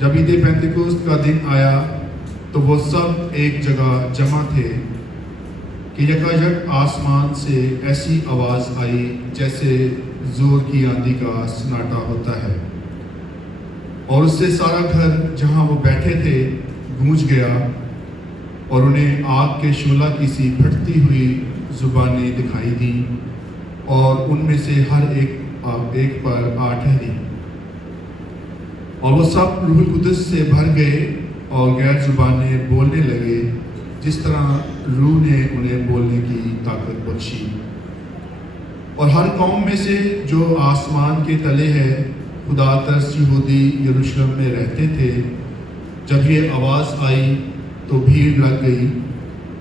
جب عید پینتیکوست کا دن آیا تو وہ سب ایک جگہ جمع تھے کہ یکایک آسمان سے ایسی آواز آئی جیسے زور کی آندھی کا سناٹا ہوتا ہے، اور اس سے سارا گھر جہاں وہ بیٹھے تھے گونج گیا، اور انہیں آگ کے شعلہ کی سی پھٹتی ہوئی زبانیں دکھائی دیں، اور ان میں سے ہر ایک پر آ ٹھہری، اور وہ سب روح القدس سے بھر گئے اور غیر زبانیں بولنے لگے جس طرح روح نے انہیں بولنے کی طاقت بخشی۔ اور ہر قوم میں سے جو آسمان کے تلے ہے خدا ترس یہودی یروشلم میں رہتے تھے، جب یہ آواز آئی تو بھیڑ لگ گئی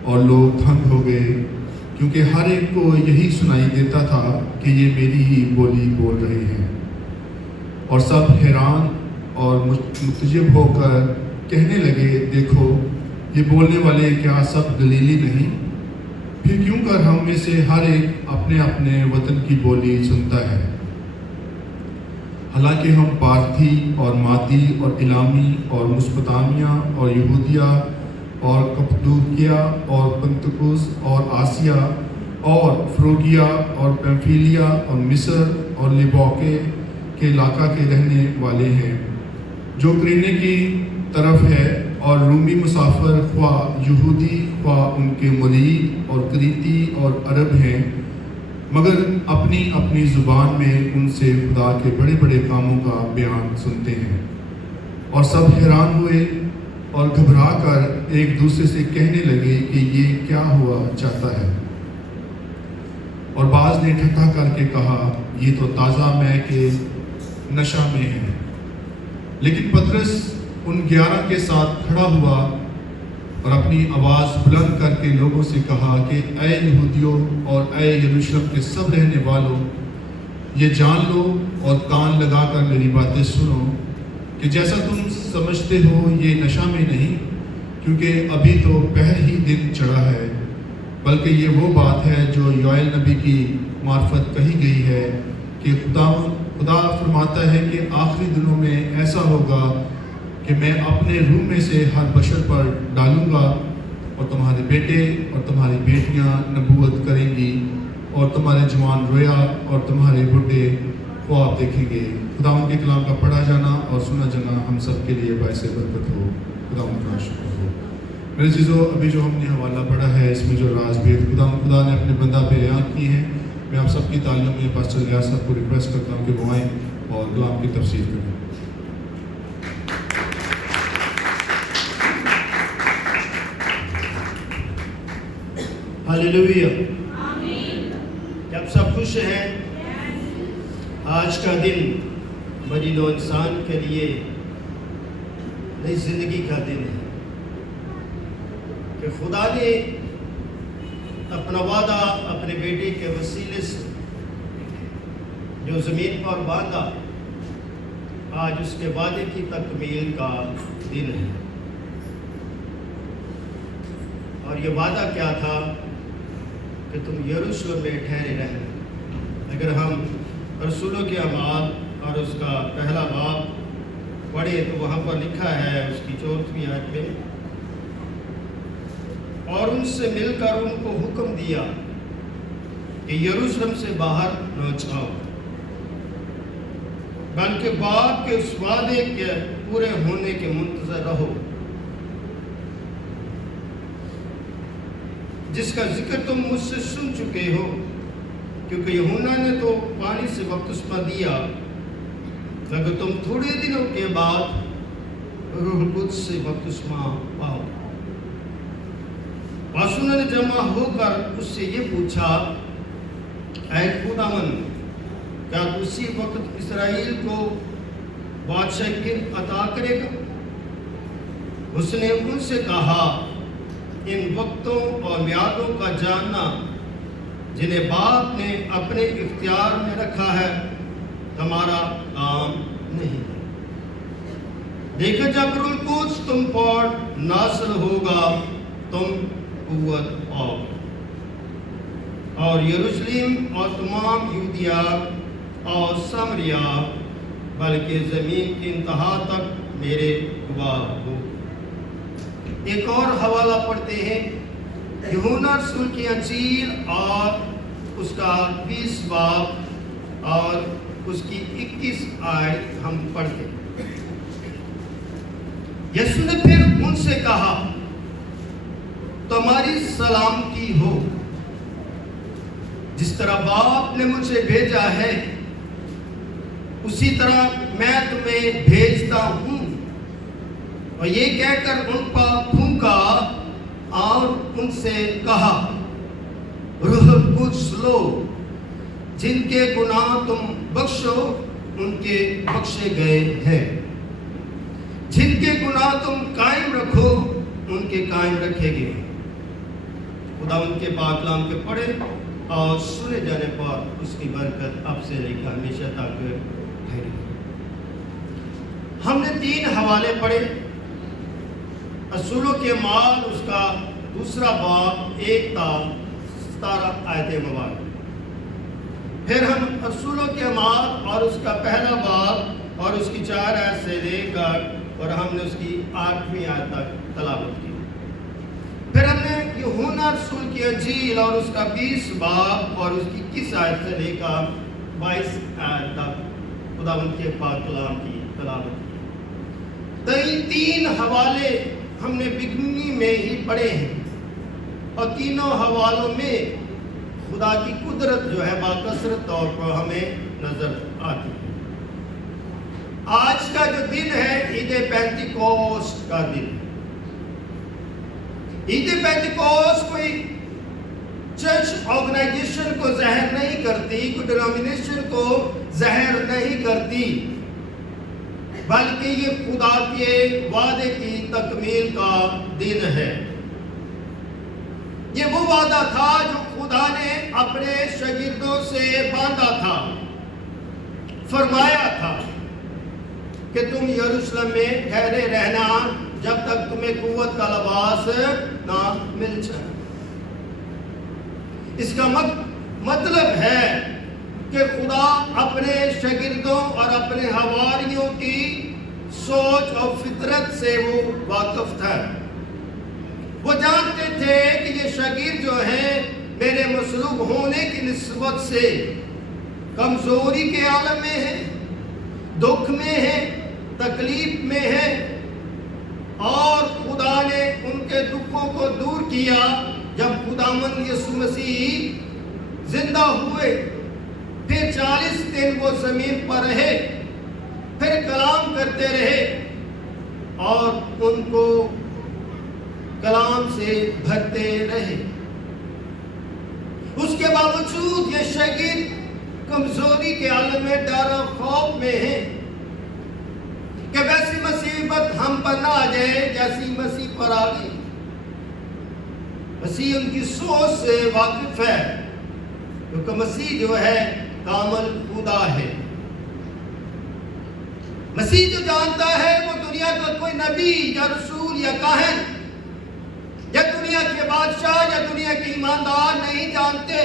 اور لوگ تھنگ ہو گئے، کیونکہ ہر ایک کو یہی سنائی دیتا تھا کہ یہ میری ہی بولی بول رہے ہیں۔ اور سب حیران اور متعجب ہو کر کہنے لگے، دیکھو یہ بولنے والے کیا سب گلیلی نہیں؟ پھر کیوں کر ہم میں سے ہر ایک اپنے اپنے وطن کی بولی سنتا ہے؟ حالانکہ ہم پارتھی اور مادی اور الامی اور مسپتامیہ اور یہودیہ اور کپدوکیہ اور پنتکوس اور آسیہ اور فروگیا اور پمفیلیا اور مصر اور لیبوکے کے علاقہ کے رہنے والے ہیں، جو کرینے کی طرف ہے، اور رومی مسافر خواہ یہودی خواہ ان کے مرید اور کریتی اور عرب ہیں، مگر اپنی اپنی زبان میں ان سے خدا کے بڑے بڑے کاموں کا بیان سنتے ہیں۔ اور سب حیران ہوئے اور گھبرا کر ایک دوسرے سے کہنے لگے کہ یہ کیا ہوا چاہتا ہے؟ اور بعض نے ٹھٹھا کر کے کہا، یہ تو تازہ مے کے نشہ میں ہے۔ لیکن پطرس ان 11 کے ساتھ کھڑا ہوا اور اپنی آواز بلند کر کے لوگوں سے کہا کہ اے یہودیوں اور اے یروشلم کے سب رہنے والوں، یہ جان لو اور کان لگا کر میری باتیں سنو کہ جیسا تم سمجھتے ہو یہ نشہ میں نہیں، کیونکہ ابھی تو پہر ہی دن چڑھا ہے، بلکہ یہ وہ بات ہے جو یوئیل نبی کی معرفت کہی گئی ہے کہ خدا فرماتا ہے کہ آخری دنوں میں ایسا ہوگا کہ میں اپنے روح میں سے ہر بشر پر ڈالوں گا، اور تمہارے بیٹے اور تمہاری بیٹیاں نبوت کریں گی، اور تمہارے جوان رویا اور تمہارے بڈھے خواب دیکھیں گے۔ خدا ان کے کلام کا پڑھا جانا اور سنا جانا ہم سب کے لیے باعث برکت ہو۔ خدا ان کا شکر ہو۔ میرے چیزوں، ابھی جو ہم نے حوالہ پڑھا ہے اس میں جو راز بھید خدا نے اپنے بندہ پہ بیان کی ہیں، میں آپ سب کی تعلیم میں پاسٹر ریاض صاحب کو ریکویسٹ کرتا ہوں کہ وہ آئیں اور کلام کی تفسیر کریں۔ ہاللیلویہ۔ جب سب خوش ہیں، آج کا دن بنی نوع انسان کے لیے نئی زندگی کا دن ہے کہ خدا نے اپنا وعدہ اپنے بیٹے کے وسیلے سے جو زمین پر باندھا، آج اس کے وعدے کی تکمیل کا دن ہے۔ اور یہ وعدہ کیا تھا کہ تم یروشلم میں ٹھہرے رہنا۔ اگر ہم رسولوں کے اعمال اور اس کا پہلا باب پڑھے تو وہاں پر لکھا ہے اس کی 4ویں آیت میں، اور ان سے مل کر ان کو حکم دیا کہ یروشلم سے باہر نہ جاؤ، بلکہ باپ کے اس وعدے کے پورے ہونے کے منتظر رہو جس کا ذکر تم مجھ سے سن چکے ہو، کیونکہ یوحنا نے تو پانی سے بپتسمہ دیا، مگر تم تھوڑے دنوں کے بعد روح القدس سے بپتسمہ پاؤ۔ اور انہوں نے جمع ہو کر اس سے یہ پوچھا، اے خداوند، کیا تو اسی وقت اسرائیل کو بادشاہ عطا کرے گا؟ اس نے ان سے کہا، ان وقتوں اور میعادوں کا جاننا جنہیں باپ نے اپنے اختیار میں رکھا ہے تمہارا کام نہیں ہے۔ دیکھو جب روح القدس تم پر نازل ہوگا تم قوت پاؤ، اور یروشلم اور تمام یہودیہ اور سامریہ بلکہ زمین کی انتہا تک میرے گواہ ہو۔ ایک اور حوالہ پڑھتے ہیں، یوحنا رسول کی انجیل اور اس کا 20 باب اور اس کی 21 آیت ہم پڑھتے ہیں۔ یسوع نے پھر ان سے کہا، تمہاری سلامتی ہو، جس طرح باپ نے مجھے بھیجا ہے اسی طرح میں تمہیں بھیجتا ہوں۔ اور یہ کہہ کر ان پر پھونکا اور ان سے کہا، روح القدس لو، جن کے گناہ تم بخشو ان کے بخشے گئے ہیں، جن کے گناہ تم قائم رکھو ان کے قائم رکھے گئے۔ خدا ان کے پاک کلام کے پڑھے اور سنے جانے پر اس کی برکت اب سے لے کر ہمیشہ تک ٹھہری۔ ہم نے 3 حوالے پڑھے، اصولوں کے مال اس کا 2 باب 1 تا 17 آیت مبارک۔ پھر ہم اصولوں کے مال اور اس کا 1 باب اور اس کی 4 آیت سے لے کر اور ہم نے اس کی 8ویں آیت تک تلاوت کی۔ پھر ہم نے یوحنا رسول کی انجیل اور اس کا 20 باب اور اس کی 21 آیت سے لے کر 22 آیت تک خداوند کے پاک کلام کی تلاوت کی۔ 3 حوالے ہم نے بگنی میں ہی پڑھے ہیں اور تینوں حوالوں میں خدا کی قدرت جو ہے باکثرت طور پر ہمیں نظر آتی ہے۔ آج کا جو دن ہے عید پینتیکوسٹ کا دن۔ عید پینتیکوسٹ کوئی چرچ آرگنائزیشن کو ظاہر نہیں کرتی، کوئی ڈینومینیشن کو ظاہر نہیں کرتی، بلکہ یہ خدا کے وعدے کی تکمیل کا دن ہے۔ یہ وہ وعدہ تھا جو خدا نے اپنے شاگردوں سے باندھا تھا، فرمایا تھا کہ تم یروشلم میں ٹھہرے رہنا جب تک تمہیں قوت کا لباس نہ مل جائے۔ اس کا مطلب ہے کہ خدا اپنے شاگردوں اور اپنے حواریوں کی سوچ اور فطرت سے وہ واقف تھا۔ وہ جانتے تھے کہ یہ شاگرد جو ہیں میرے مصلوب ہونے کی نسبت سے کمزوری کے عالم میں ہیں، دکھ میں ہیں، تکلیف میں ہیں، اور خدا نے ان کے دکھوں کو دور کیا جب خداوند یسوع مسیح زندہ ہوئے۔ پھر 40 دن وہ زمین پر رہے، پھر کلام کرتے رہے اور ان کو کلام سے بھرتے رہے۔ اس کے باوجود یہ شاگرد کمزوری کے عالم میں ڈر اور خوف میں ہیں کہ ویسی مصیبت ہم پر نہ آ جائے جیسی مسیح پر آ گئی۔ مسیح ان کی سوچ سے واقف ہے کیونکہ مسیح جو ہے کامل خدا ہے۔ مسیح جو جانتا ہے وہ دنیا کا کوئی نبی یا رسول یا کاہن یا دنیا کے بادشاہ یا دنیا کے ایماندار نہیں جانتے،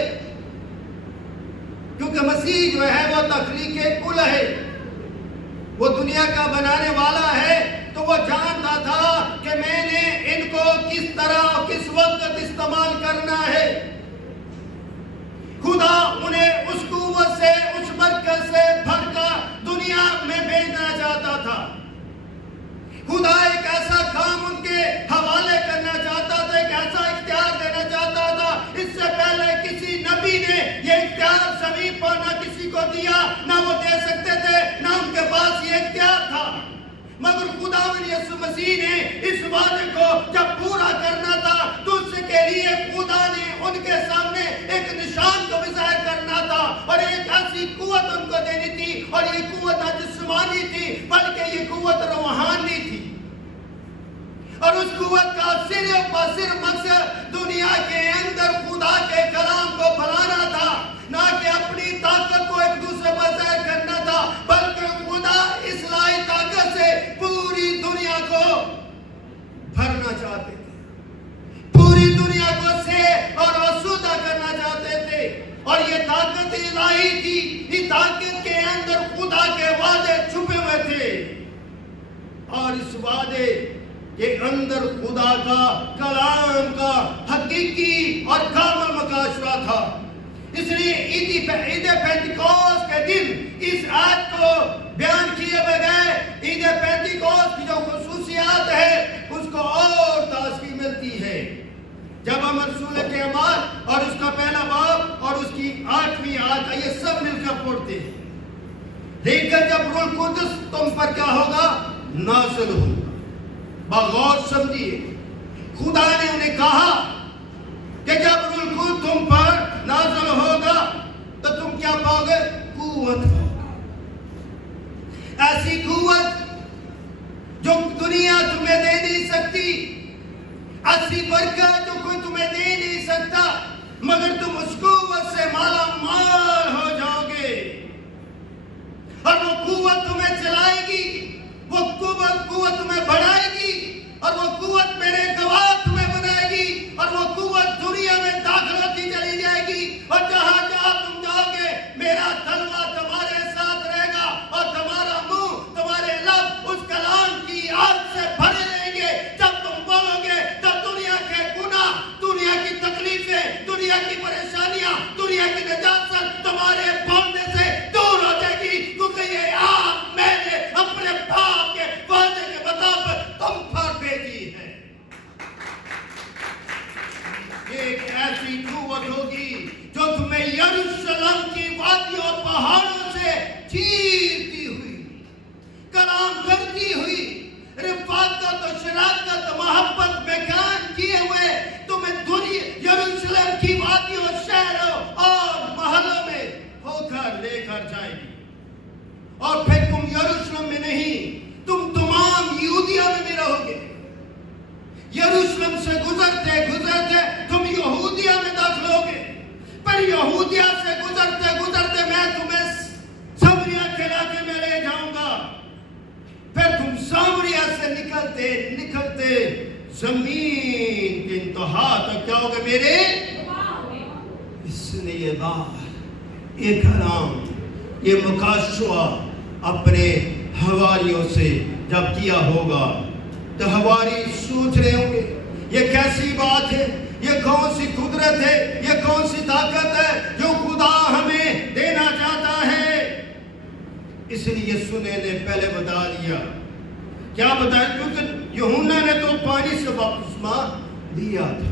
کیونکہ مسیح جو ہے وہ تخلیق کل ہے، وہ دنیا کا بنانے والا ہے۔ تو وہ جانتا تھا کہ میں نے ان کو کس طرح کس وقت استعمال کرنا ہے۔ خدا انہیں اس قوت سے، اس برکت سے بھر کر دنیا میں بھیجنا چاہتا تھا۔ خدا ایک ایسا کام ان کے حوالے کرنا چاہتا تھا، ایک ایسا اختیار دینا چاہتا تھا۔ اس سے پہلے کسی نبی نے یہ اختیار زمین پر نہ کسی کو دیا، نہ وہ دے سکتے تھے، نہ ان کے پاس یہ اختیار تھا۔ مگر خداوند یسوع مسیح نے اس وعدے کو جب پورا کرنا تھا تو اس کے لیے خدا نے ان کے سامنے ایک نشان کو بھی ظاہر کرنا تھا اور ایک ایسی قوت ان کو دینی تھی، اور یہ قوت نہ جسمانی تھی بلکہ یہ قوت روحانی تھی۔ اور اس قوت کا صرف اور صرف مقصد دنیا کے اندر خدا کے کلام کو پھیلانا تھا، نہ کہ اپنی طاقت کو ایک دوسرے پر ظاہر کرنا تھا، بلکہ خدا اصلاحی طاقت سے پوری دنیا کو بھرنا چاہتے تھے، پوری دنیا کو سے اور آسودہ کرنا چاہتے تھے۔ اور یہ طاقت الہی تھی، یہ طاقت کے اندر خدا کے وعدے چھپے ہوئے تھے۔ اور اس وعدے کے اندر خدا کا کلام کا حقیقی اور کامل مکاشفہ تھا. اس لیے عید پینتیکوست کے دن اس آیت کو بیان کیے بغیر عید پینتیکوست کی جو خصوصیات ہے اس کو اور تازگی ملتی ہے. جب ہم رسول کے اعمال اور اس کا پہلا باب اور اس کی 8ویں آیت یہ سب مل کر پڑھتے ہیں. لیکن جب روح القدس تم پر کیا ہوگا؟ نازل ہوگا. بغور سمجھیے، خدا نے انہیں کہا کہ جب روح القدس تم پر نازل ہوگا تو تم کیا پاؤ گے؟ قوت. ایسی قوت جو دنیا تمہیں دے نہیں سکتی، ایسی برکت جو کوئی تمہیں دے نہیں سکتا، مگر تم اس قوت سے مالا مال ہو جاؤ گے. اور وہ قوت تمہیں چلائے گی، وہ قوت تمہیں بڑھائے گی، اور وہ قوت میرے گواہ تمہیں بنائے گی، اور وہ قوت دنیا میں داخل ہوتی چلی جائے گی. اور جہاں جہاں تم جاؤ گے میرا تلوار تمہارے ساتھ رہے گا، اور تمہارا منہ، تمہارے لب اس کلام کی آگ سے بھرے رہیں گے. جب تم بولو گے تب دنیا کے گناہ، دنیا کی تکلیفیں، دنیا کی پریشانیاں، دنیا کی نجاست تمہارے بولنے سے دور ہو جائے گی، کیونکہ یہ آگ میں نے اپنے باپ کے وعدے کے مطابق تم پر بھیجی ہے. ایک ایسی قوت ہوگی جو تمہیں یروشلم کی وادیوں اور پہاڑوں سے چیرتی ہوئی، کلام کرتی ہوئی، رفاقت و شراکت و محبت بیان کیے ہوئے تمہیں دنیا یروشلم کی وادیوں، شہروں اور محلوں میں ہو کر لے کر جائے گی. اور پھر تم یروشلم میں نہیں، تم تمام یہودیہ میں بھی رہو گے. یروشلم سے گزرتے گزرتے تم یہودیہ میں داخل ہوگے. پر یہودیہ سے گزرتے گزرتے میں تمہیں سامریہ کے علاقے میں لے جاؤں گا. پھر تم سامریہ سے نکلتے نکلتے زمین کے انتہا تک کیا ہوگے میرے. اس نے یہ بات، یہ کلام، یہ مکاشفہ اپنے حواریوں سے جب کیا ہوگا تو حواری سوچ رہے ہوں گے یہ کیسی بات ہے، یہ کون سی قدرت ہے، یہ کون سی طاقت ہے جو خدا ہمیں دینا چاہتا ہے. اس لیے یسوع نے پہلے بتا دیا. کیا بتایا؟ کیونکہ یوحنا نے تو پانی سے بپتسمہ دیا تھا.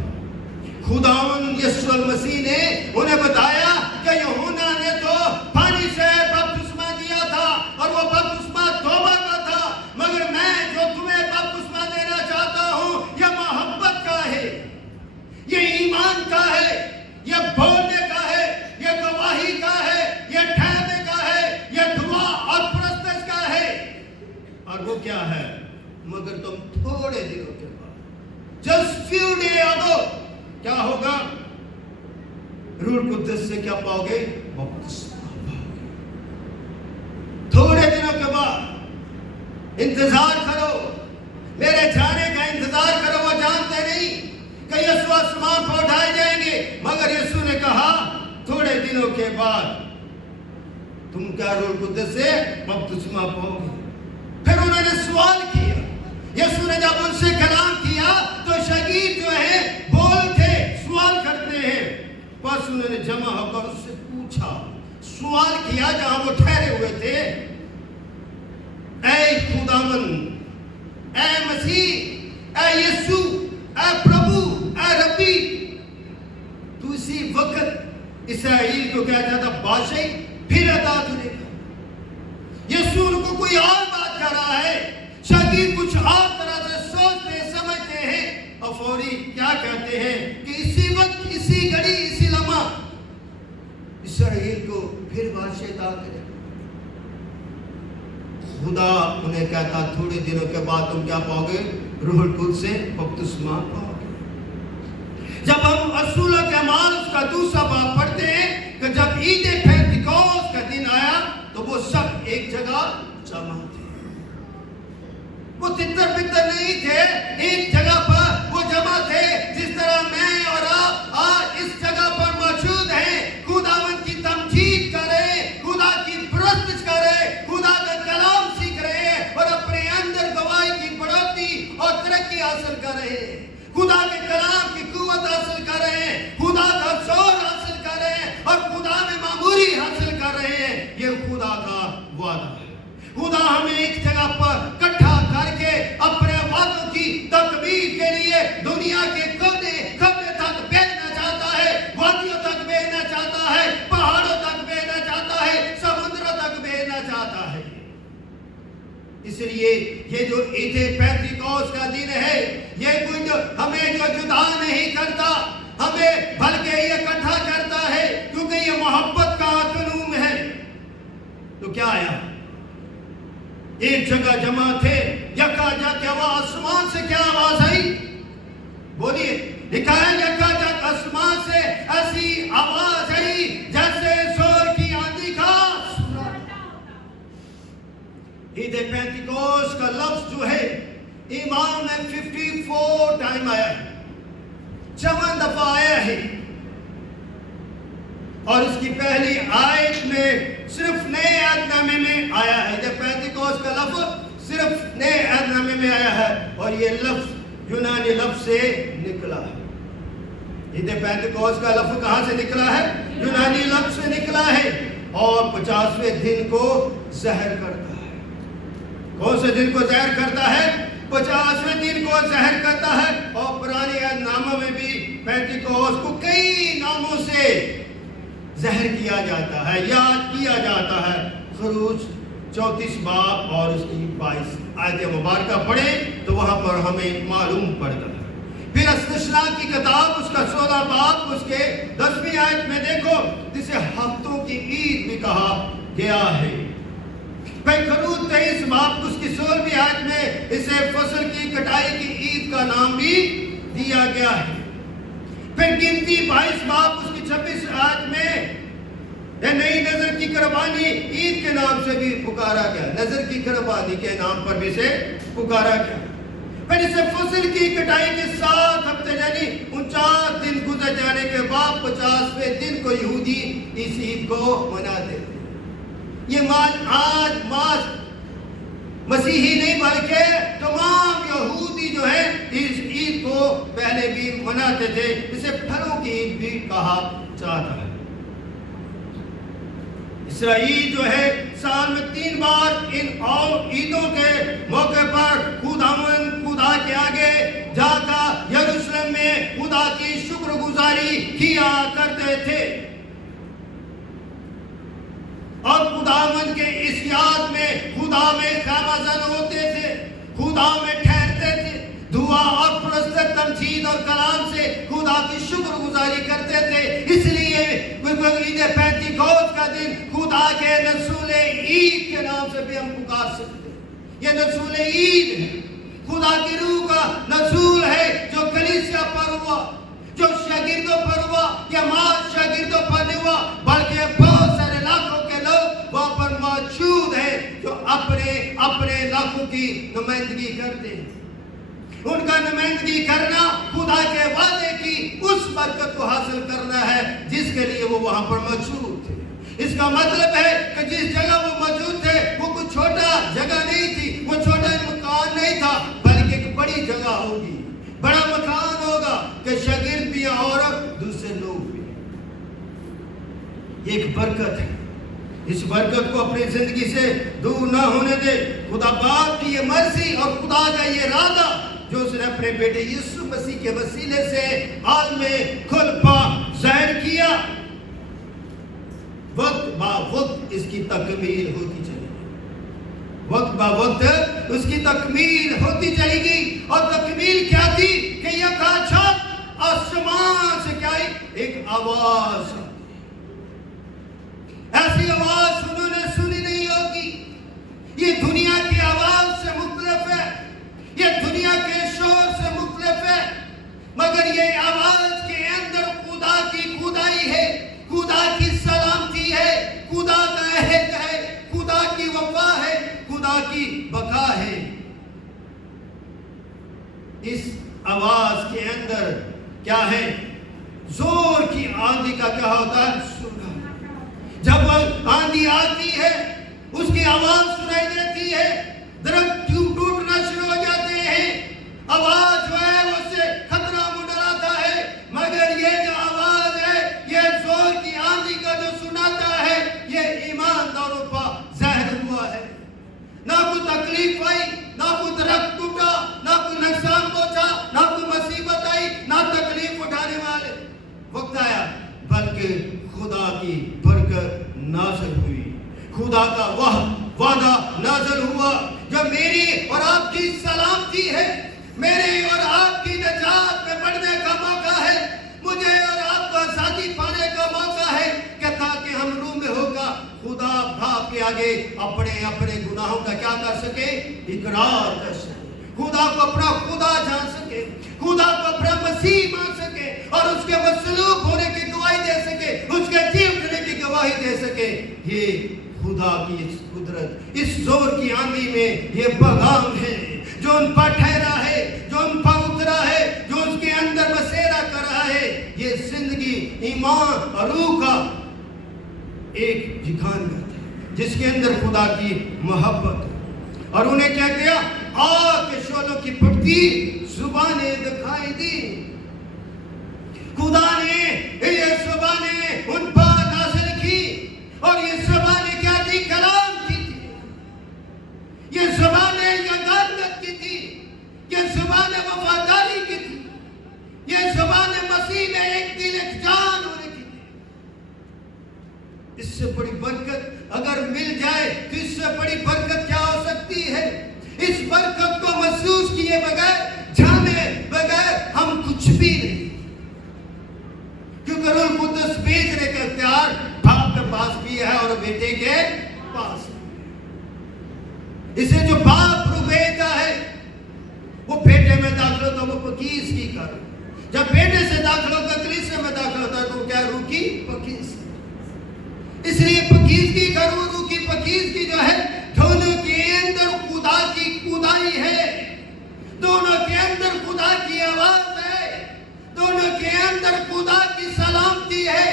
خداوند یسوع المسیح نے انہیں بتایا کہ یوحنا نے تو پانی سے بپتسمہ دیا تھا اور وہ بپتسمہ توبہ کا تھا، مگر میں جو تمہیں بپتسمہ دینا چاہتا ہوں یہ محبت کا ہے، یہ ایمان کا ہے، یہ بولنے کا ہے، یہ گواہی کا ہے، یہ ٹھہرنے کا ہے، یہ دعا اور پرستش کا ہے. اور وہ کیا ہے؟ مگر تم تھوڑے دنوں کے بعد، just few days ago کیا ہوگا؟ روح القدس سے کیا پاؤ گے؟ بپتسمہ پاؤ گے. تھوڑے دنوں کے بعد انتظار کرو، میرے جانے کا انتظار کرو. وہ جانتے نہیں کہ یسوع آسمان پر اٹھائے جائیں گے، مگر یسوع نے کہا تھوڑے دنوں کے بعد تم کیا روح القدس سے بپتسمہ پاؤ گے. پھر انہوں نے سوال کیا. یسوع نے جب ان سے کلام کیا تو شاگرد جو ہے بولتے سوال کرتے ہیں. بس انہوں نے جمع ہو کر اس سے پوچھا، سوال کیا جہاں وہ ٹھہرے ہوئے تھے. اے خداوند، اے مسیح، اے یسوع، اے پربھو، اے ربی، تو اسی وقت اسرائیل کو کیا جاتا بادشاہی پھر عطا کرے گا. یسوع ان کو کوئی اور بات کر رہا ہے. شاگرد کچھ اور طرح سے سوچتے سمجھتے ہیں اور فوری کیا کہتے ہیں کہ اسی وقت، اسی گھڑی، اسی لمحہ اسرائیل کو پھر بادشاہ عطا کرے. خدا انہیں کہتا تھوڑے دنوں کے بعد تم کیا پاؤ گے؟ روح القدس سے بپتسمہ پاؤ گے. جب ہم رسولوں کے اعمال اس کا دوسرا باب پڑھتے ہیں کہ جب عید پینتیکوست کا دن آیا تو وہ سب ایک جگہ جمع تھے. وہ تتر بتر نہیں تھے، ایک جگہ پر وہ جمع تھے. جس طرح میں اور آپ آج اس جگہ پر موجود ہیں، خداوند کی تمجید کر رہے ہیں، خدا کی پرستش کر رہے ہیں، خدا کا کلام سیکھ رہے ہیں اور اپنے اندر گواہی کے کلام کی قوت حاصل کر رہے ہیں، خدا کا زور حاصل کر رہے ہیں اور خدا میں معمولی حاصل کر رہے ہیں، یہ خدا کا وعدہ ہے۔ خدا ہمیں ایک جگہ پر اکٹھا کر کے اپنے وعدوں کی تکمیل کے لیے دنیا کے کونے کونے تک بھیجنا چاہتا ہے، وادیوں تک بھیجنا چاہتا ہے، پہاڑوں تک بھیجنا چاہتا ہے، سمندروں تک بھیجنا چاہتا ہے۔ اس لیے یہ جو عید پینتیکوس کا دن ہے، یہ کوئی ہمیں جو جدا نہیں کرتا، ہمیں بلکہ یہ اکٹھا کرتا ہے، کیونکہ یہ محبت کا قانون ہے۔ تو کیا آیا؟ ایک جگہ جمع تھے، یکا جک آسمان سے کیا آواز آئی؟ بولیے، لکھا ہے یکا جک آسمان سے ایسی آواز آئی جیسے زور کی آندھی کا سناٹا۔ عید پینتیکوس کا لفظ جو ہے ایمان میں 54 ٹائم آیا ہے، 54 دفعہ آیا ہے، اور اس کی پہلی آیت میں صرف نئے عہد نامے میں آیا ہے۔ عید پینتیکوس کا لفظ صرف نئے عہد نامے میں آیا ہے، اور یہ لفظ یونانی لفظ سے نکلا ہے۔ عید پینتیکوس کا لفظ کہاں سے نکلا ہے؟ یونانی لفظ سے نکلا ہے، اور 50ویں دن کو ظاہر کرتا ہے۔ کون سے دن کو ظاہر کرتا ہے؟ 50ویں دن کو ظاہر کرتا ہے، اور پرانے عہد ناموں میں بھی پینتیکوس کو کئی ناموں سے ظاہر کیا جاتا ہے، یاد کیا جاتا ہے۔ خروج 34 باب اور اس کی 22 آیت مبارکہ پڑھیں تو وہاں پر ہمیں معلوم پڑتا ہے۔ پھر استثناء کی کتاب اس کا 16 باب اس کے 10ویں آیت میں دیکھو، جسے ہفتوں کی عید بھی کہا گیا ہے۔ پھر خروج 23 باب اس کی 16ویں آیت میں اسے فصل کی کٹائی کی عید کا نام بھی دیا گیا ہے۔ پھر گنتی 22 باب اس کی 26 آیت میں نئی نظر کی قربانی عید کے نام سے بھی پکارا گیا، نظر کی قربانی کے نام پر بھی اسے پکارا گیا۔ پھر اسے فصل کی کٹائی کے 7 ہفتے یعنی 49 دن گزر جانے کے بعد 50ویں دن کو یہودی اس عید کو مناتے تھے۔ یہ آج مسیحی نہیں بلکہ تمام یہودی جو ہے اس عید کو پہلے بھی مناتے تھے، اسے پھلوں کی عید بھی کہا جاتا ہے۔ اسرائیل جو ہے سال میں 3 بار ان عیدوں کے موقع پر خدا کے آگے جا کر یروشلم میں خدا کی شکر گزاری کیا کرتے تھے، اور خداوند کے اس یاد میں خدا میں خامزن ہوتے تھے، خدا میں ٹھہرتے تھے، دعا اور پرستش تمجید اور کلام سے خدا کی شکر گزاری کرتے تھے۔ اس لیے عید پینتیکوس کا دن خدا کے نزول عید کے نام سے بھی ہم پکار سکتے ہیں۔ یہ نزول عید ہے، خدا کی روح کا نزول ہے جو کلیسیا پر ہوا، جو شاگردوں پر ہوا، یا ماں شاگردوں پر نہیں ہوا، بلکہ بہت سارے لاکھوں کے لوگ وہاں پر موجود ہیں جو اپنے لاکھوں کی نمائندگی کرتے ہیں۔ ان کا نمائندگی کرنا خدا کے وعدے کی اس برکت کو حاصل کرنا ہے جس کے لیے وہ وہاں پر موجود تھے۔ اس کا مطلب ہے کہ جس جگہ وہ موجود تھے وہ کوئی چھوٹا جگہ نہیں تھی، وہ چھوٹا مکان نہیں تھا، بلکہ ایک بڑی جگہ ہوگی، بڑا مکان ہوگا کہ شاگرد بھی اور دوسرے لوگ بھی۔ ایک برکت ہے، اس برکت کو اپنی زندگی سے دور نہ ہونے دے۔ خدا باپ کی یہ مرضی اور خدا کا یہ ارادہ جو اس نے اپنے بیٹے یسوع مسیح کے وسیلے سے عالم کل پا ظاہر کیا، وقت با وقت اس کی تکمیل ہوتی چلی گئی، وقت با وقت اس کی تکمیل ہوتی چلی گئی۔ اور تکمیل کیا تھی کہ یہ کاچھا آسمان سے کیا ایک آواز، ایسی آواز انہوں نے سنی نہیں ہوگی۔ یہ دنیا کی آواز سے مختلف ہے، یہ دنیا کے شور سے مختلف ہے، مگر یہ آواز کے اندر خدا کی خدائی ہے، خدا کی سلامتی ہے، خدا کا عہد ہے، خدا کی وفا ہے، خدا کی بقا ہے۔ اس آواز کے اندر کیا ہے؟ زور کی آندھی کا کیا ہوتا ہے؟ سنا۔ جب آندھی آتی ہے اس کی آواز سنائی دیتی ہے، درخت ٹوٹنا شروع ہو جاتے ہیں، آواز جو ہے وہ سے خطرہ کا کیا کر سکے؟ اقرار کر سکے، خدا کو اپنا خدا جان سکے، خدا کو اپنا مسیح مان سکے اور اس کے مصلوب ہونے کی گواہی دے سکے، اس کے جی اٹھنے کی گواہی دے سکے۔ یہ خدا کی اس قدرت، اس زور کی آندھی میں یہ پیغام ہے جو ان پر ٹھہرا ہے، جو ان پر اترا ہے، جو اس کے اندر بسیرا کر رہا ہے۔ یہ زندگی ایمان اور روح کا ایک جھکانگت ہے جس کے اندر خدا کی محبت ہے۔ اور انہیں کیا کیا؟ آگ کے شعلوں کی پھٹتی زبانیں دکھائی دی۔ خدا نے یہ زبانیں ان پر نازل کی، اور یہ زبانیں کیا تھی؟ کلام کی تھی، یہ زبانیں یگانت کی تھی، یہ زبانیں وفاداری کی تھی، یہ زبانیں مسیح میں ایک دل ایک جان ہونے کی تھی۔ اس سے بڑی برکت اگر مل جائے تو اس سے بڑی برکت کیا ہو سکتی ہے؟ اس برکت کو محسوس کیے بغیر، جانے بغیر ہم کچھ بھی نہیں، کیونکہ روح القدس بھیجنے کا اختیار باپ کے پاس بھی ہے اور بیٹے کے پاس۔ اسے جو باپ روح بھیجتا ہے وہ بیٹے میں داخل ہوتا ہے، وہ پکیز کی کر، جب بیٹے سے داخل ہوتا ہے کلیسے میں داخل ہوتا ہے تو کیا؟ روح کی پکیز۔ اس لیے پکیز کی کرو، روح کی پکیز کی جو ہے دونوں کے اندر خدا کی خدائی ہے، دونوں کے اندر خدا کی آواز ہے، دونوں کے اندر خدا کی سلامتی ہے،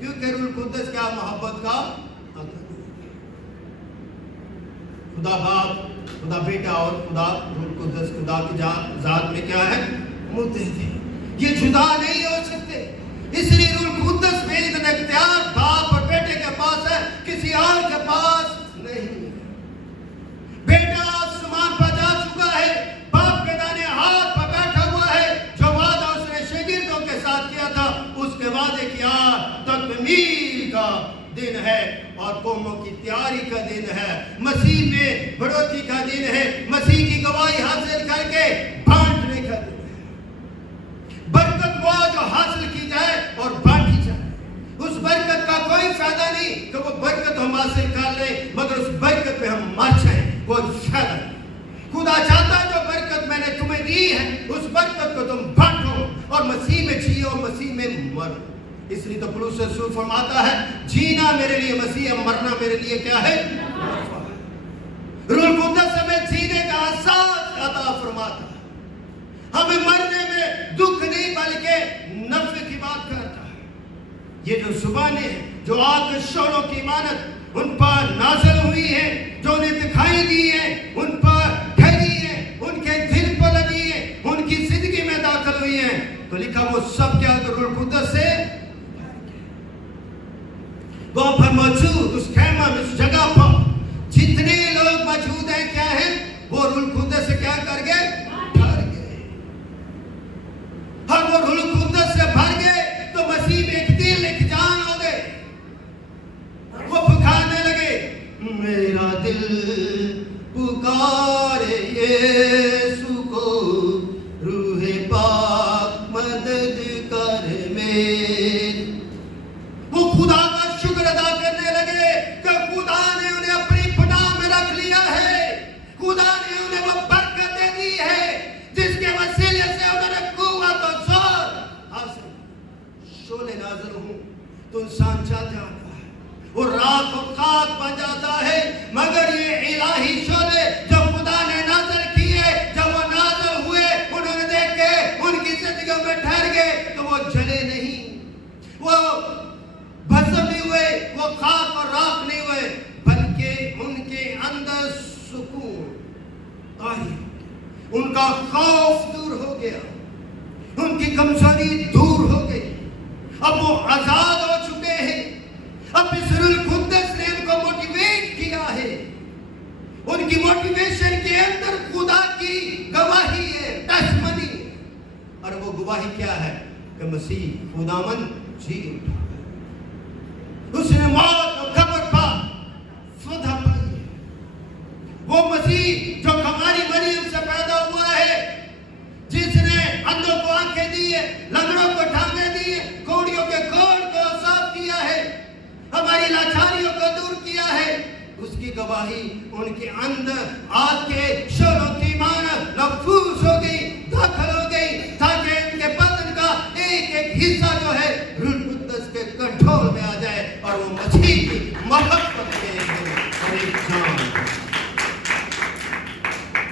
کیونکہ روح القدس کیا؟ محبت کا خدا باپ، خدا بیٹا اور خدا روح القدس خدا کی ذات میں کیا ہے؟ متحد ہے، یہ جدا نہیں ہو سکتے۔ اس لیے روح القدس بھیجنے اختیار باپ اور بیٹے کے پاس ہے، کسی اور کے پاس نہیں۔ بیٹا آسمان پر جا چکا ہے، باپ کے دائیں ہاتھ پر بیٹھا ہوا ہے، جو وعدہ اس نے شاگردوں کے ساتھ کیا تھا اس کے وعدے کی تکمیل کا دن ہے اور قوموں کی تیاری کا دن ہے، مسیح میں بڑھوتری کا دن ہے، مسیح کی گواہی حاصل کر کے بانٹنے کا دن ہے۔ برکت وہ جو حاصل کی جائے اور بانٹی جائے، اس برکت کا کوئی فائدہ نہیں کہ وہ برکت ہم حاصل کر لیں مگر اس برکت پہ ہم مر جائیں، کوئی فائدہ نہیں۔ خدا چاہتا ہے جو برکت میں نے تمہیں دی ہے اس برکت کو تم بانٹو اور مسیح میں جیو، مسیح میں مرو۔ اس لیے تو پولس رسول فرماتا ہے جینا میرے لیے مسیح ہے، مرنا میرے لیے کیا ہے؟ روح القدس ہمیں جینے کا احساس عطا فرماتا ہے، ہمیں مرنے میں دکھ نہیں بلکہ نفع کی بات کرتا ہے۔ یہ جو زبانیں ہیں جو آگ کے شعلوں کی مانند ان پر نازل ہوئی ہیں، جو انہیں دکھائی دی ہیں، ان پر ٹھہری ہیں، ان کے دل پر لگی ہیں، ان کی زندگی میں داخل ہوئی ہیں، تو لکھا وہ سب کیا روح القدس سے وہاں پر موجود اس خیمہ میں اس جگہ پر جتنے لوگ موجود ہیں کیا ہیں؟ وہ روح القدس سے کیا کر گئے؟ بھر گئے۔ اور وہ روح القدس سے بھر گئے تو مسیح میں ایک دل ایک جان ہو گئے، وہ پکارنے لگے میرا دل پکارے یسوع کو، روح پاک مدد کر میری۔ وہ خدا کا شکر ادا کرنے لگے کہ خدا نے انہیں اپنی پناہ میں رکھ لیا ہے، خدا نے انہیں وہ برکت دے دی ہے جس کے وسیلے سے انہوں نے قوت و زور حاصل۔ شعلے نازل ہوں تو انسان چل جاتا ہے، وہ راکھ اور خاک بن جاتا ہے، مگر یہ الہی شعلے جب خدا نے نازل کیے، جب وہ نازل ہوئے انہوں نے دیکھے ان کی زندگیوں میں ٹھہر گئے تو وہ جلے نہیں، وہ بھسم نہیں ہوئے، وہ خاک اور راکھ نہیں ہوئے، بلکہ ان کے اندر سکون طاری، ان کا خوف دور ہو گیا، ان کی کمزوری دور ہو گئی، اب وہ آزاد ہو چکے ہیں۔ اب اس روح القدس نے ان کو موٹیویٹ کیا ہے، ان کی موٹیویشن کے اندر خدا کی گواہی ہے، ٹیسٹمنی، اور وہ گواہی کیا ہے کہ مسیح خداوند جی اٹھا، اس نے موت اور قبر پر فتح پائی ہے۔ وہ مسیح جو ہماری مریم سے پیدا ہوا ہے، جس نے اندھوں کو آنکھیں دی ہے، لنگڑوں کو ٹانگیں دی ہے، کوڑیوں کے کوڑ کو صاف کیا ہے، ہماری لاچاریوں کو دور کیا ہے، اس کی گواہی ان کے اندر آگ کے شعلوں کی مانند محفوظ ہو گئی، داخل ہو گئی، تاکہ ان کے بدن کا ایک ایک حصہ جو ہے روح القدس کے کنٹرول میں آ جائے اور وہ مسیح کی محبت کے اور ایک جان۔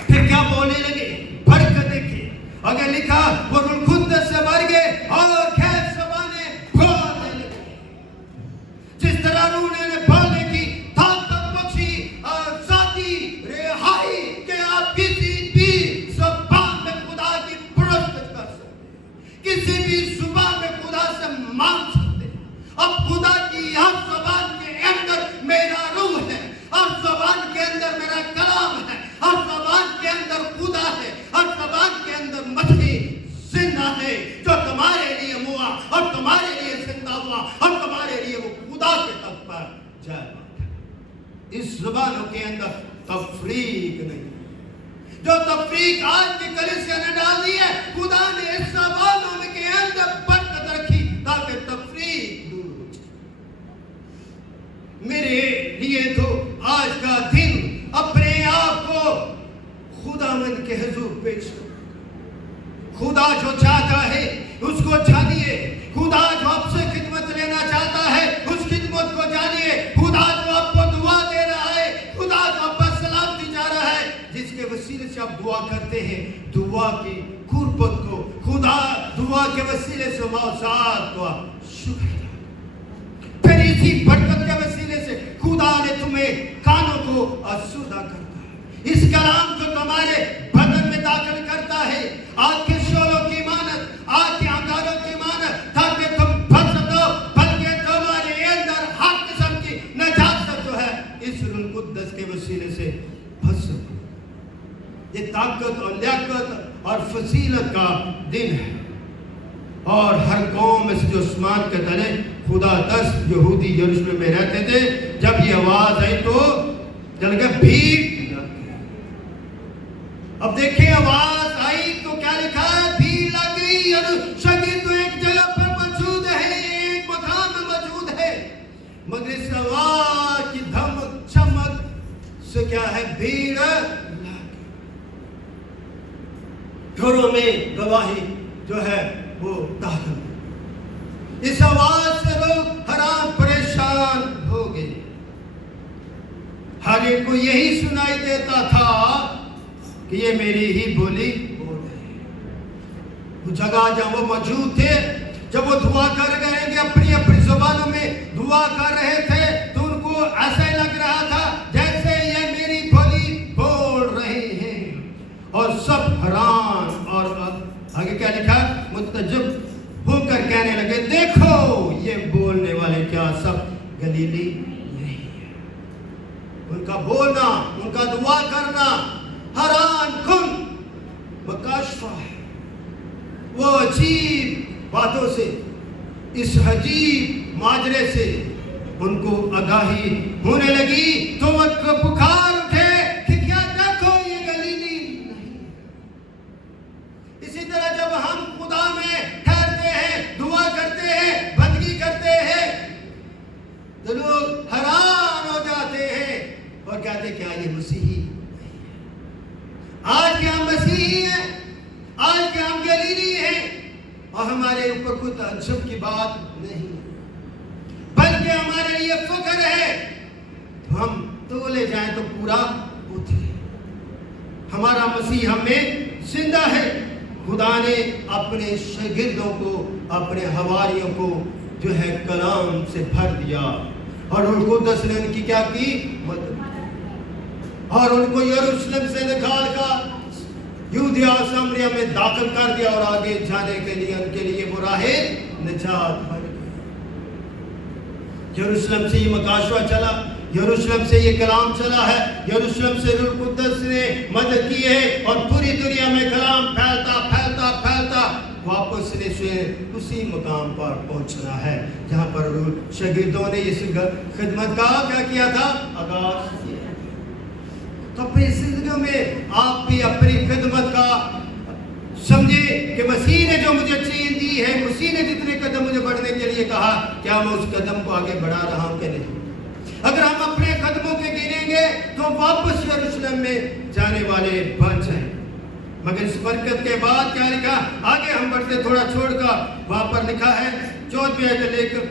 پھر کیا بولنے لگے؟ برکت دیکھیے، اگر لکھا وہ روح القدس سے بھر گئے اور خیر زبانیں بولنے لگے۔ جس طرح روح نے بولنے کی طاقت بخشی اور ذاتی رہائی کہ آپ کسی بھی زبان میں خدا کی پرستش کر سکتے، کسی بھی زبان میں خدا سے مانگ سکتے۔ اب خدا کی ہر زبان کے اندر میرا روح ہے، ہر زبان کے اندر میرا کلام ہے، ہر زبان کے اندر خدا ہے، ہر زبان کے اندر مسیح زندہ ہے، جو تمہارے لیے ہوا اور تمہارے لیے زندہ ہوا اور تمہارے لیے وہ خدا کے تخت پر جائے گا۔ اس زبانوں کے اندر تفریق نہیں، جو تفریق آج کی کلیسیا نے ڈال دی ہے، خدا نے اس زبانوں کے اندر برکت رکھی تاکہ تفریق دور ہو جائے۔ میرے لیے تو آج کا دن اپنے آپ کو خداوند کے حضور پیش کرو۔ خدا جو چاہتا ہے اس کو جانیے، خدا جو آپ سے خدمت لینا چاہتا ہے اس خدمت کو جانیے، خدا جو آپ کو دعا دے رہا ہے، خدا جو آپ پر سلام دی جا رہا ہے، جس کے وسیلے سے آپ دعا کرتے ہیں، دعا کی قربت کو، خدا دعا کے وسیلے سے موضوعات کو آپ شکر ادا کریں۔ پھر اسی برکت کے وسیلے سے خدا نے تمہیں کانوں کو آسودہ کرتا ہے، اس کلام کو تمہارے بدن میں داخل کرتا ہے، آگ کے شعلوں کی مانند، آگ کے انگاروں کی مانند، تاکہ تم بچ سکو، بلکہ تمہارے اندر ہر قسم کی نجاست جو ہے اس روح القدس کے وسیلے سے بچ سکو۔ یہ طاقت اور لیاقت اور فضیلت کا دن ہے، اور ہر قوم میں سے جو آسمان کے تلے خدا 10 یہودی یروشلم میں رہتے تھے، جب یہ آواز آئی تو چل گئے بھیڑ۔ اب دیکھیں آواز آئی تو کیا لکھا ہے؟ بھیڑ لگ گئی، اور شاگرد تو ایک جگہ پر موجود ہے، ایک مقام میں موجود ہے، مگر اس آواز کی دھمک چمک سے کیا ہے؟ بھیڑ لگ گئی۔ گھروں میں گواہی جو ہے وہ داخل، اس آواز سے لوگ حیران پریشان ہو گئے۔ ہر ایک کو یہی سنائی دیتا تھا کہ یہ میری ہی بولی بول رہے ہیں۔ وہ جگہ جہاں وہ موجود تھے، جب وہ دعا کر رہے گے اپنی اپنی زبانوں میں دعا کر رہے تھے، تو ان کو ایسا ہی لگ رہا تھا جیسے یہ میری بولی بول رہے ہیں، اور سب حیران اور آگے کیا لکھا؟ متعجب ہو کر کہنے لگے، دیکھو یہ بولنے والے کیا سب گلیلی نہیں ہیں؟ ان کا بولنا، ان کا دعا کرنا حیران کن مکاشفہ ہے۔ وہ عجیب باتوں سے، اس عجیب ماجرے سے ان کو آگاہی ہونے لگی، تو وہ پکار اٹھے کہ کیا دیکھو یہ گلیلی نہیں؟ اسی طرح جب ہم خدا میں ٹھہرتے ہیں، دعا کرتے ہیں، بندگی کرتے ہیں، تو لوگ حیران ہو جاتے ہیں اور کہتے ہیں کیا یہ مسیحی؟ آج کے ہم مسیحی ہیں، آج کے ہم گلیلی ہیں، اور ہمارے اوپر کوئی تعجب کی بات نہیں، بلکہ ہمارے لیے فخر ہے۔ تو ہم تولے جائیں تو پورا اترے، ہمارا مسیح ہم میں زندہ ہے۔ خدا نے اپنے شاگردوں کو، اپنے حواریوں کو جو ہے کلام سے بھر دیا، اور روح القدس نے ان کی کیا کی؟ مدد، اور ان کو یروشلم سے نکال کر یہودیہ اور سامریا میں داخل کر دیا، اور آگے جانے کے لیے ان کے لیے وہ راہ نجات بن گئی۔ یروشلم سے یہ مکاشفہ چلا، یروشلم سے یہ کلام چلا ہے، یروشلم سے روح القدس نے مدد کی ہے، اور پوری دنیا میں کلام پھیلتا پھیلتا پھیلتا واپس اسی مقام پر پہنچنا ہے جہاں پر شاگردوں نے اس خدمت کا کیا کیا تھا؟ آغاز کیا۔ تو اپنی زندگیوں میں آپ بھی اپنی خدمت کا سمجھے کہ مسیح نے جو مجھے چین دی ہے، مسیح نے جتنے قدم مجھے بڑھنے کے لیے کہا، کیا میں اس قدم کو آگے بڑھا رہا ہوں کہ نہیں؟ اگر ہم اپنے قدموں کے گریں گے تو واپس یروشلم میں جانے والے بن جائیں. مگر اس برکت کے بعد کیا لکھا؟ آگے ہم بڑھتے تھوڑا چھوڑ کر وہاں پر لکھا ہے 14ویں آیت لے کر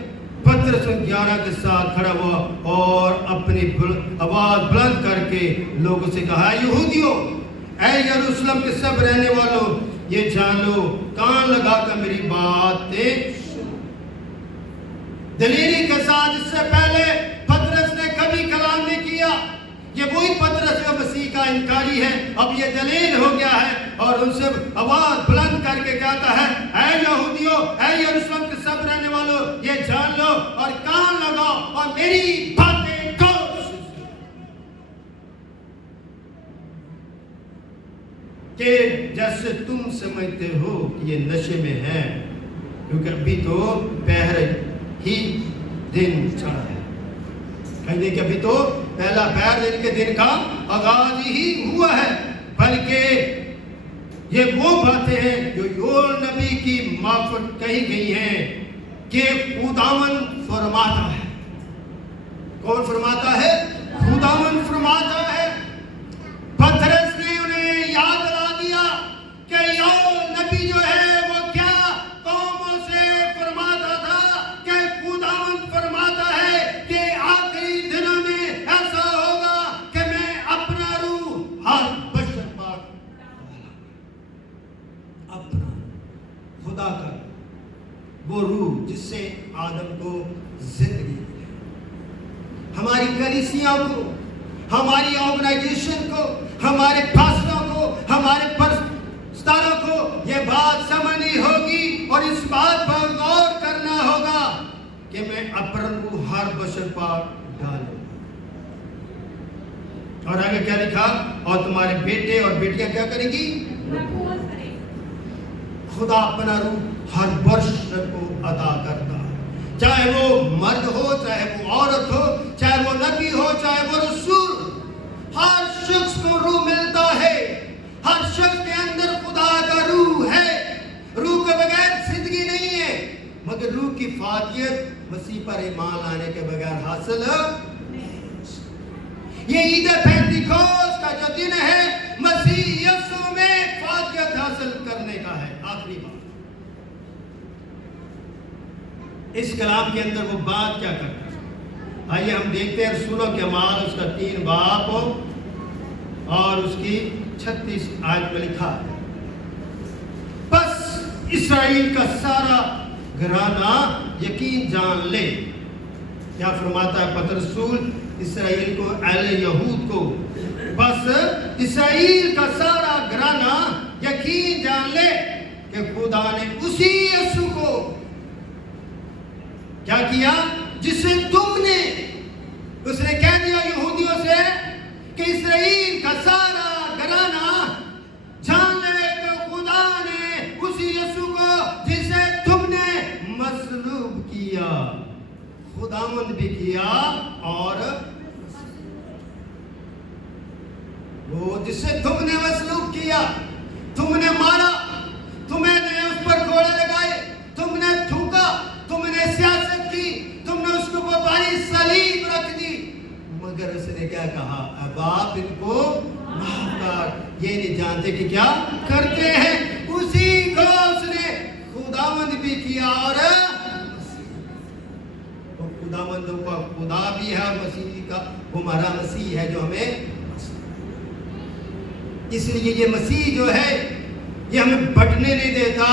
پترس 11 کے ساتھ کھڑا ہوا اور اپنی آواز بلند کر کے لوگوں سے کہا، یہودیوں، اے یروشلم کے سب رہنے والوں، یہ جان لو، کان لگا کر میری باتیں سنو. دلیری کے ساتھ اس سے پہلے پترس نے کبھی کلام نہیں کیا. یہ وہی پترس جو مسیح کا انکاری ہے، اب یہ دلیل ہو گیا ہے اور ان سے آواز بلند کر کے کہتا ہے، اے یہودیوں، اے یروشلم کے سب رہنے والوں، یہ جان لو اور کان لگاؤ اور میری باتیں کو کہ جیسے تم سمجھتے ہو کہ یہ نشے میں ہے، کیونکہ ابھی تو پہر ہی دن چڑھا ہے. کہنے کہ ابھی تو پہلا پہر دن کے دن کا آغاز ہی ہوا ہے، بلکہ یہ وہ باتیں ہیں جو یوئیل نبی کی معرفت کہی گئی ہیں کہ خداوند فرماتا ہے. کون فرماتا ہے؟ خداوند فرماتا ہے. پترس نے انہیں یاد دلا دیا کہ یوئیل نبی جو ہے وہ کیا قوموں سے فرماتا تھا کہ خداوند فرماتا ہے کہ آخری دنوں میں ایسا ہوگا کہ میں اپنا روح ہر بشر پر اپنا خدا کا وہ روح جس سے آدم کو زندگی ملے. ہماری کلیسیاں کو، ہماری آرگنائزیشن کو، ہمارے پاسٹروں کو، ہمارے پرستاروں کو یہ بات سمجھنی ہوگی اور اس بات پر غور کرنا ہوگا کہ میں اپنا روح ہر بشر پر ڈالوں. اور آگے کیا لکھا؟ اور تمہارے بیٹے اور بیٹیاں کیا کریں گی؟ خدا اپنا روح ہر بشر کو عطا کرتا ہے، چاہے وہ مرد ہو، چاہے وہ عورت ہو، چاہے وہ نبی ہو، چاہے وہ رسول. ہر شخص کو روح ملتا ہے. ہر شخص کے اندر خدا کا روح ہے. روح کے بغیر زندگی نہیں ہے، مگر روح کی فاتحیت مسیح پر ایمان لانے کے بغیر حاصل نہیں. یہ عید پینتیکوست کا جو دن ہے مسیح یسوع میں فاتحیت حاصل کرنے کا ہے. آخری بات اس کلام کے اندر وہ بات کیا کرتا ہے؟ آئیے ہم دیکھتے ہیں رسولوں کے اعمال اس کا 3 باب اور اس کی 36 آیت میں لکھا ہے، بس اسرائیل کا سارا گھرانہ یقین جان لے. کیا فرماتا ہے پترس رسول اسرائیل کو، اہل یہود کو؟ بس اسرائیل کا سارا گھرانہ یقین جان لے کہ خدا نے اسی یسوع کو کیا کیا جسے تم نے. اس نے کہہ دیا یہودیوں سے کہ اسرائیل کا سارا گھرانہ جان لے کہ خدا نے اسی یسوع کو جسے تم نے مصلوب کیا، خداوند بھی کیا، اور وہ جسے تم نے مصلوب کیا، تم نے مارا، تمہیں نے اس پر کوڑے لگائے، تم نے تھوکا، تم نے سیاست کی، تم نے اس کو بھاری صلیب رکھ دی، مگر اس نے کیا کہا؟ اب آپ ان کو معاف کر. یہ نہیں جانتے کہ کیا کرتے ہیں. اسی کو اس نے خداوند بھی کیا اور خداوند کا خدا بھی ہے اور مسیح کا وہ ہمارا مسیح ہے جو ہمیں. اس لیے یہ مسیح جو ہے یہ ہمیں بٹنے نہیں دیتا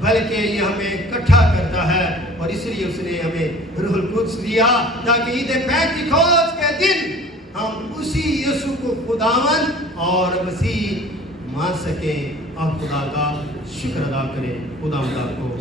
بلکہ یہ ہمیں اکٹھا کرتا ہے. اور اس لیے اس نے ہمیں روح القدس دیا تاکہ عید پینتیکوست کے دن ہم اسی یسوع کو خداوند اور مسیح مان سکیں اور خدا کا شکر ادا کریں. خدا کو